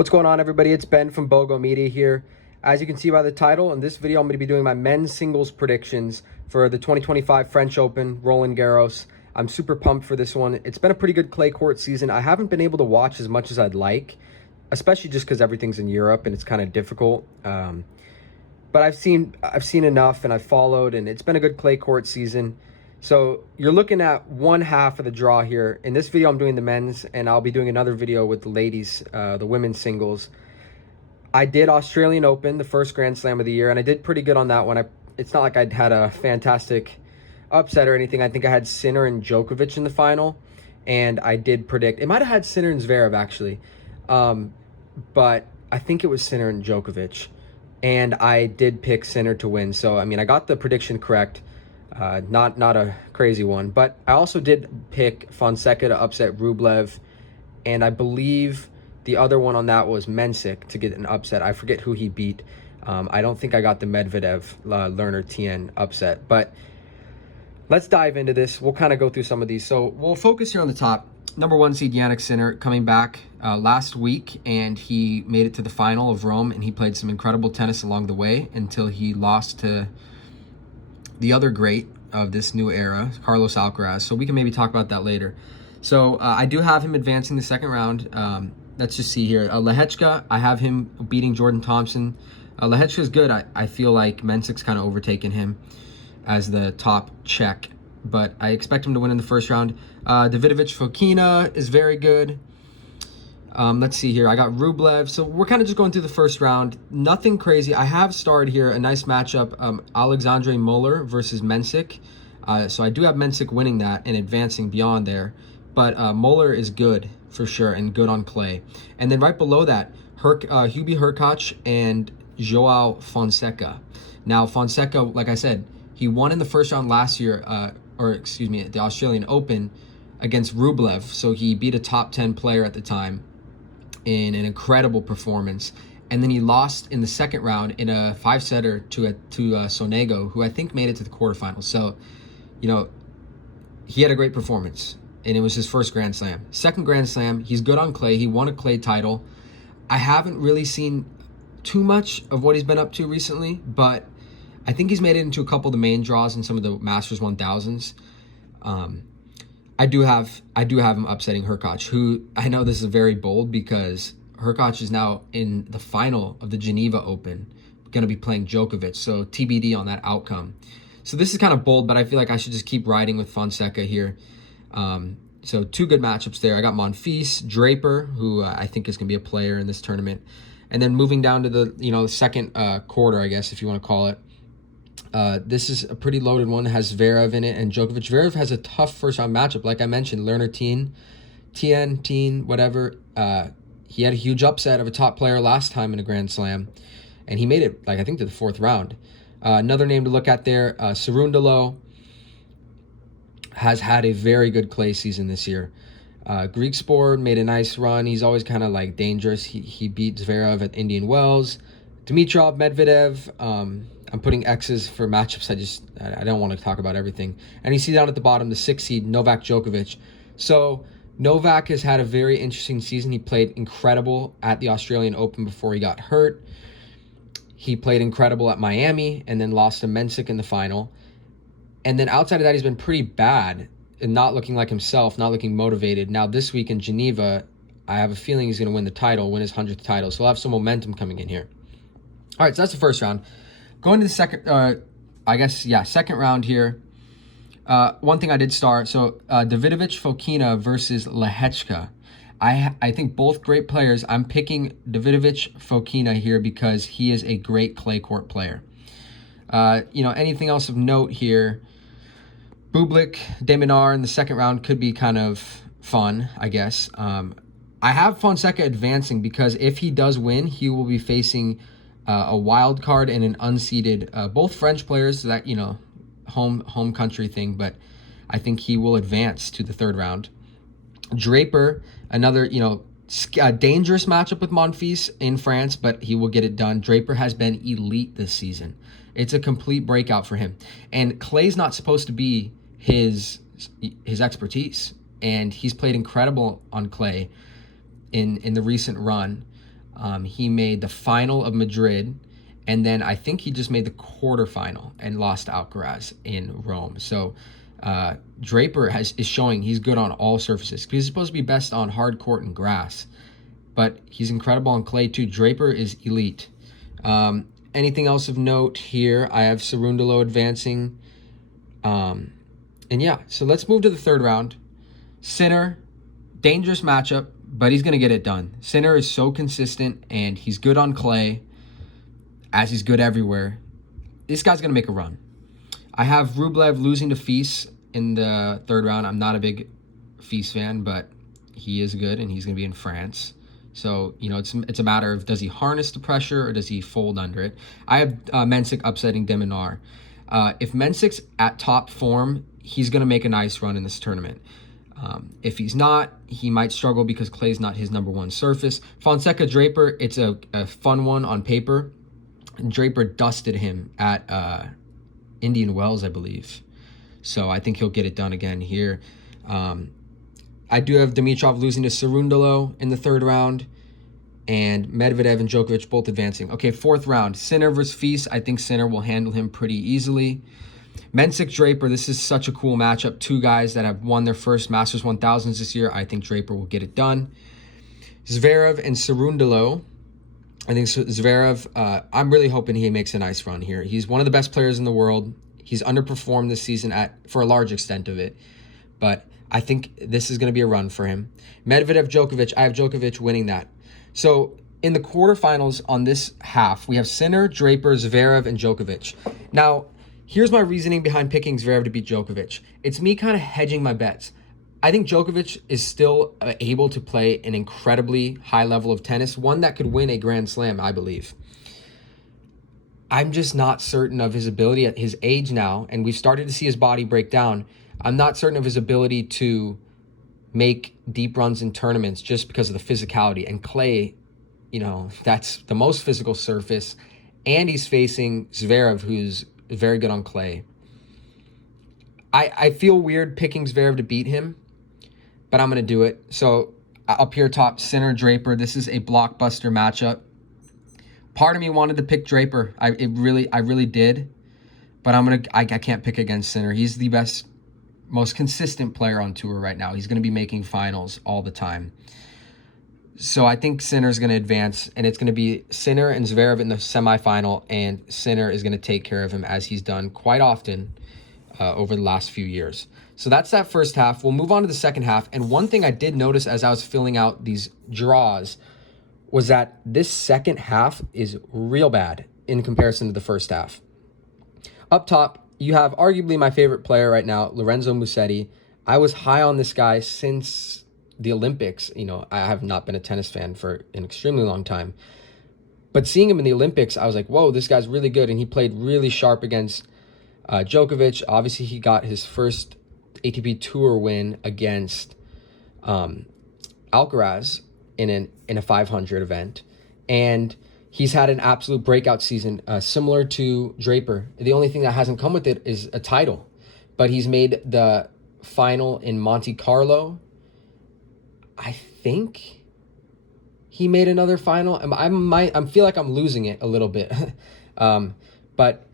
What's going on, everybody? It's Ben from BOGO Media here. As you can see by the title, in this video I'm going to be doing my men's singles predictions for the 2025 French Open, Roland Garros. I'm super pumped for this one. It's been a pretty good clay court season. I haven't been able to watch as much as I'd like, especially just because everything's in Europe and it's kind of difficult. But I've seen enough, and I've followed, and it's been a good clay court season. So you're looking at one half of the draw here. In this video, I'm doing the men's, and I'll be doing another video with the ladies, the women's singles. I did Australian Open, the first Grand Slam of the year, and I did pretty good on that one. It's not like I'd had a fantastic upset or anything. I think I had Sinner and Djokovic in the final, and I did predict. It might have had Sinner and Zverev, actually, but I think it was Sinner and Djokovic, and I did pick Sinner to win. So, I mean, I got the prediction correct. Not a crazy one, but I also did pick Fonseca to upset Rublev, and I believe the other one on that was Mensik to get an upset. I forget who he beat. I don't think I got the Medvedev Lerner Tien upset, but let's dive into this. We'll kind of go through some of these. So we'll focus here on the top. Number 1 seed Jannik Sinner coming back last week, and he made it to the final of Rome, and he played some incredible tennis along the way until he lost to the other great of this new era, Carlos Alcaraz. So we can maybe talk about that later. So I do have him advancing the second round. Let's just see here. Lehechka, I have him beating Jordan Thompson. Lehechka is good. I feel like Mensik's kind of overtaken him as the top Czech, but I expect him to win in the first round. Davidovich Fokina is very good. Let's see here. I got Rublev. So we're kind of just going through the first round. Nothing crazy. I have starred here a nice matchup, Alexandre Muller versus Mensik. So I do have Mensik winning that and advancing beyond there. But Muller is good for sure and good on clay. And then right below that, Hubie Hurkacz and Joao Fonseca. Now, Fonseca, like I said, he won in the first round last year, at the Australian Open against Rublev. So he beat a top 10 player at the time in an incredible performance, and then he lost in the second round in a 5-setter to Sonego, who I think made it to the quarterfinals. So, he had a great performance, and it was his first Grand Slam. Second Grand Slam, he's good on clay. He won a clay title. I haven't really seen too much of what he's been up to recently, but I think he's made it into a couple of the main draws in some of the Masters 1000s. I do have him upsetting Hurkacz, who I know this is very bold because Hurkacz is now in the final of the Geneva Open, going to be playing Djokovic, so TBD on that outcome. So this is kind of bold, but I feel like I should just keep riding with Fonseca here. So two good matchups there. I got Monfils, Draper, who I think is going to be a player in this tournament. And then moving down to the second quarter, I guess, if you want to call it. This is a pretty loaded one. It has Zverev in it and Djokovic. Zverev has a tough first-round matchup. Like I mentioned, Lerner Tien, whatever. He had a huge upset of a top player last time in a Grand Slam, and he made it, I think, to the fourth round. Another name to look at there, Cerundolo, has had a very good clay season this year. Griekspoor made a nice run. He's always kind of dangerous. He beat Zverev at Indian Wells. Dimitrov, Medvedev. I'm putting X's for matchups. I don't want to talk about everything. And you see down at the bottom, the 6th seed, Novak Djokovic. So Novak has had a very interesting season. He played incredible at the Australian Open before he got hurt. He played incredible at Miami and then lost to Mensik in the final. And then outside of that, he's been pretty bad and not looking like himself, not looking motivated. Now this week in Geneva, I have a feeling he's going to win the title, win his 100th title. So he'll have some momentum coming in here. All right, so that's the first round. Going to the second, second round here. One thing I did start, so Davidovich Fokina versus Lehechka. I think both great players. I'm picking Davidovich Fokina here because he is a great clay court player. Anything else of note here? Bublik, Deminar in the second round could be kind of fun, I guess. I have Fonseca advancing because if he does win, he will be facing a wild card and an unseeded, both French players, that, home country thing, but I think he will advance to the third round. Draper, another, dangerous matchup with Monfils in France, but he will get it done. Draper has been elite this season. It's a complete breakout for him. And clay's not supposed to be his expertise, and he's played incredible on clay in the recent run. He made the final of Madrid, and then I think he just made the quarterfinal and lost to Alcaraz in Rome. So Draper is showing he's good on all surfaces. He's supposed to be best on hard court and grass, but he's incredible on clay too. Draper is elite. Anything else of note here? I have Cerundolo advancing. And yeah, so let's move to the third round. Sinner, dangerous matchup, but he's going to get it done. Sinner is so consistent, and he's good on clay, as he's good everywhere. This guy's going to make a run. I have Rublev losing to Fils in the third round. I'm not a big Fils fan, but he is good, and he's going to be in France. So, you know, it's a matter of, does he harness the pressure or does he fold under it? I have Mensik upsetting de Minaur. If Mensik's at top form, he's going to make a nice run in this tournament. If he's not, he might struggle because clay's not his number one surface. Fonseca Draper, it's a fun one on paper. And Draper dusted him at Indian Wells, I believe. So I think he'll get it done again here. I do have Dimitrov losing to Cerundolo in the third round, and Medvedev and Djokovic both advancing. Okay, fourth round, Sinner versus Fils. I think Sinner will handle him pretty easily. Mensik Draper, this is such a cool matchup. Two guys that have won their first Masters 1000s this year. I think Draper will get it done. Zverev and Cerundolo. I think Zverev, I'm really hoping he makes a nice run here. He's one of the best players in the world. He's underperformed this season for a large extent of it, but I think this is going to be a run for him. Medvedev, Djokovic, I have Djokovic winning that. So in the quarterfinals on this half, we have Sinner, Draper, Zverev, and Djokovic. Now, here's my reasoning behind picking Zverev to beat Djokovic. It's me kind of hedging my bets. I think Djokovic is still able to play an incredibly high level of tennis, one that could win a Grand Slam, I believe. I'm just not certain of his ability at his age now, and we've started to see his body break down. I'm not certain of his ability to make deep runs in tournaments just because of the physicality. And clay, you know, that's the most physical surface. And he's facing Zverev, who's very good on clay. I feel weird picking Zverev to beat him, but I'm going to do it. So up here top, Sinner, Draper. This is a blockbuster matchup. Part of me wanted to pick Draper. I really did. But I can't pick against Sinner. He's the best, most consistent player on tour right now. He's going to be making finals all the time. So I think Sinner's going to advance, and it's going to be Sinner and Zverev in the semifinal, and Sinner is going to take care of him as he's done quite often over the last few years. So that's that first half. We'll move on to the second half. And one thing I did notice as I was filling out these draws was that this second half is real bad in comparison to the first half. Up top, you have arguably my favorite player right now, Lorenzo Musetti. I was high on this guy since the Olympics. You know, I have not been a tennis fan for an extremely long time. But seeing him in the Olympics, I was like, whoa, this guy's really good. And he played really sharp against Djokovic. Obviously, he got his first ATP Tour win against Alcaraz in a 500 event. And he's had an absolute breakout season, similar to Draper. The only thing that hasn't come with it is a title. But he's made the final in Monte Carlo. I think he made another final. I feel like I'm losing it a little bit. But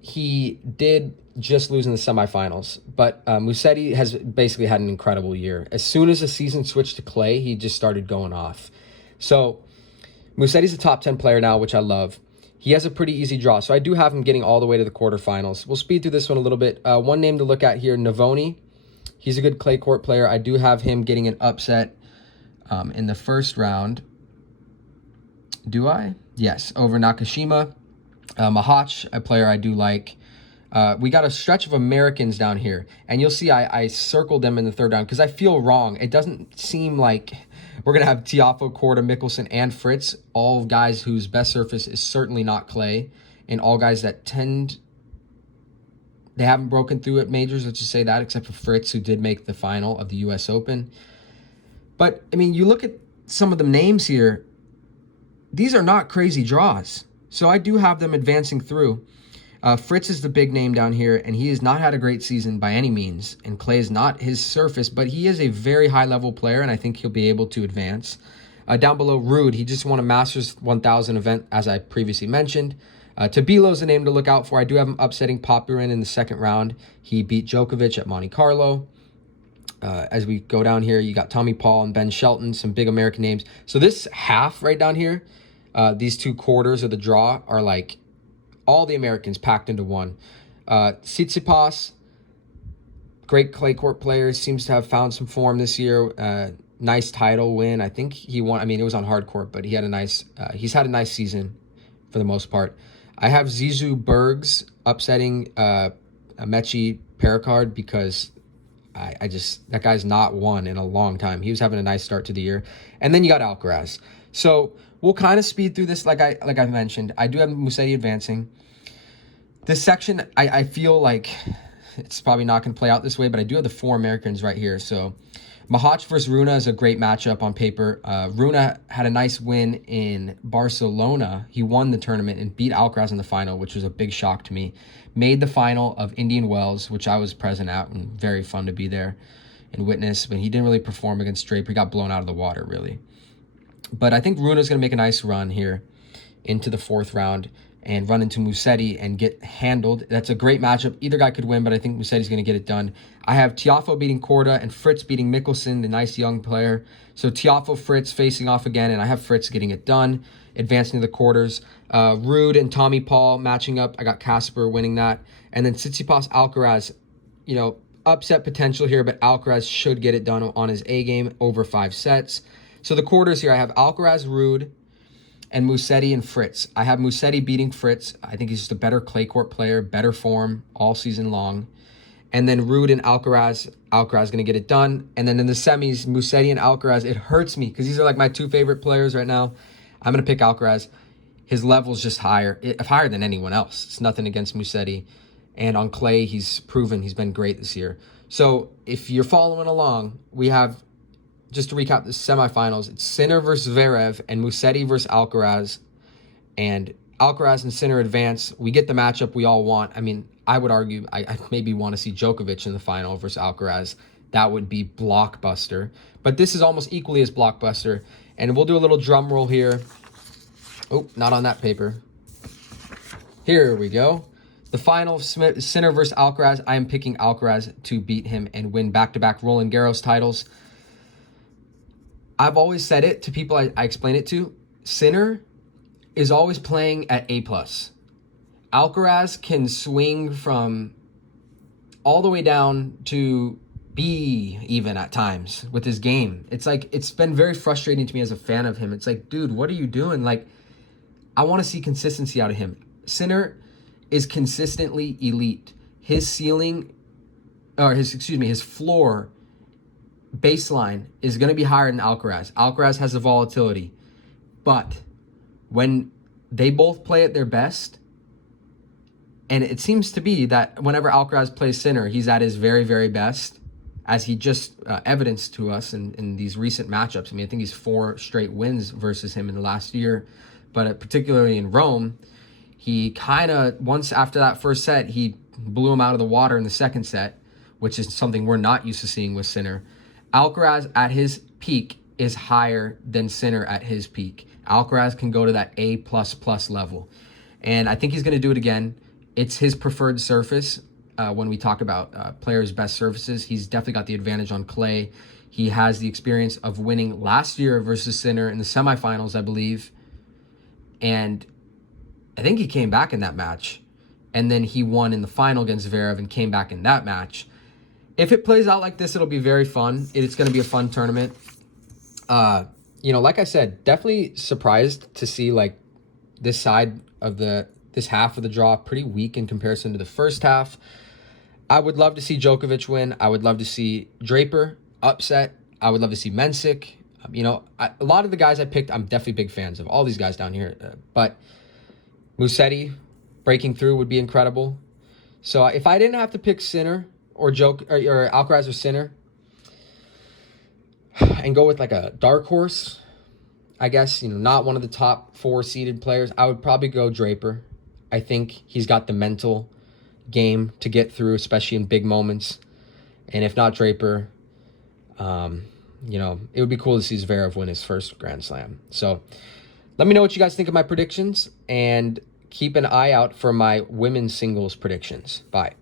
he did just lose in the semifinals. But Musetti has basically had an incredible year. As soon as the season switched to clay, he just started going off. So Musetti's a top 10 player now, which I love. He has a pretty easy draw, so I do have him getting all the way to the quarterfinals. We'll speed through this one a little bit. One name to look at here, Navoni. He's a good clay court player. I do have him getting an upset in the first round. Do I? Yes, over Nakashima. Mahac, a player I do like. We got a stretch of Americans down here, and you'll see I circled them in the third round because I feel wrong. It doesn't seem like we're going to have Tiafoe, Korda, Mickelson, and Fritz, all guys whose best surface is certainly not clay, and all guys that they haven't broken through at majors, let's just say that, except for Fritz, who did make the final of the U.S. Open. But, I mean, you look at some of the names here, these are not crazy draws. So I do have them advancing through. Fritz is the big name down here, and he has not had a great season by any means, and clay is not his surface, but he is a very high-level player, and I think he'll be able to advance. Down below, Rude. He just won a Masters 1000 event, as I previously mentioned. Tabilo's the name to look out for. I do have him upsetting Popyrin in the second round. He beat Djokovic at Monte Carlo. As we go down here, you got Tommy Paul and Ben Shelton, some big American names. So this half right down here, these 2 quarters of the draw are like all the Americans packed into one. Tsitsipas, great clay court player, seems to have found some form this year. Nice title win. I think he won. I mean, it was on hard court, but he had a nice. He's had a nice season for the most part. I have Zizou Bergs upsetting Mechie Pericard because I just, that guy's not won in a long time. He was having a nice start to the year. And then you got Alcaraz. So we'll kind of speed through this. Like I mentioned, I do have Musetti advancing. This section, I feel like it's probably not going to play out this way, but I do have the 4 Americans right here. So Mahoch versus Runa is a great matchup on paper. Runa had a nice win in Barcelona. He won the tournament and beat Alcaraz in the final, which was a big shock to me. Made the final of Indian Wells, which I was present at, and very fun to be there and witness. But he didn't really perform against Draper. He got blown out of the water, really. But I think Runa's going to make a nice run here into the 4th round and run into Musetti and get handled. That's a great matchup. Either guy could win, but I think Musetti's going to get it done. I have Tiafoe beating Korda and Fritz beating Mickelson, the nice young player. So Tiafoe, Fritz facing off again, and I have Fritz getting it done, advancing to the quarters. Rude and Tommy Paul matching up. I got Casper winning that. And then Tsitsipas, Alcaraz, you know, upset potential here, but Alcaraz should get it done on his A game over 5 sets. So the quarters here, I have Alcaraz, Rude, and Musetti and Fritz. I have Musetti beating Fritz. I think he's just a better clay court player, better form all season long. And then Rude and Alcaraz. Alcaraz going to get it done. And then in the semis, Musetti and Alcaraz. It hurts me because these are like my 2 favorite players right now. I'm going to pick Alcaraz. His level's just higher than anyone else. It's nothing against Musetti. And on clay, he's proven he's been great this year. So if you're following along, we have, just to recap the semifinals, it's Sinner versus Zverev and Musetti versus Alcaraz. And Alcaraz and Sinner advance. We get the matchup we all want. I mean, I would argue I maybe want to see Djokovic in the final versus Alcaraz. That would be blockbuster. But this is almost equally as blockbuster. And we'll do a little drum roll here. Oh, not on that paper. Here we go. The final, Sinner versus Alcaraz. I am picking Alcaraz to beat him and win back-to-back Roland Garros titles. I've always said it to people I explain it to. Sinner is always playing at A+. Alcaraz can swing from all the way down to B even at times with his game. It's like, it's been very frustrating to me as a fan of him. It's like, dude, what are you doing? Like, I want to see consistency out of him. Sinner is consistently elite. His ceiling, or his floor baseline is going to be higher than Alcaraz. Alcaraz has the volatility. But when they both play at their best, and it seems to be that whenever Alcaraz plays Sinner, he's at his very, very best, as he just evidenced to us in these recent matchups. I mean, I think he's 4 straight wins versus him in the last year. But particularly in Rome, he kind of, once after that first set, he blew him out of the water in the second set, which is something we're not used to seeing with Sinner. Alcaraz at his peak is higher than Sinner at his peak. Alcaraz can go to that A++ level. And I think he's going to do it again. It's his preferred surface. When we talk about players' best surfaces, he's definitely got the advantage on clay. He has the experience of winning last year versus Sinner in the semifinals, I believe. And I think he came back in that match. And then he won in the final against Zverev and came back in that match. If it plays out like this, it'll be very fun. It's going to be a fun tournament. You know, like I said, definitely surprised to see like this side of this half of the draw pretty weak in comparison to the first half. I would love to see Djokovic win. I would love to see Draper upset. I would love to see Mensik. You know, a lot of the guys I picked, I'm definitely big fans of. All these guys down here. But Musetti breaking through would be incredible. So if I didn't have to pick Sinner or Alcaraz or Sinner and go with like a dark horse, I guess, you know, not one of the top 4 seeded players, I would probably go Draper. I think he's got the mental game to get through, especially in big moments. And if not Draper, you know, it would be cool to see Zverev win his first Grand Slam. So let me know what you guys think of my predictions, and keep an eye out for my women's singles predictions. Bye.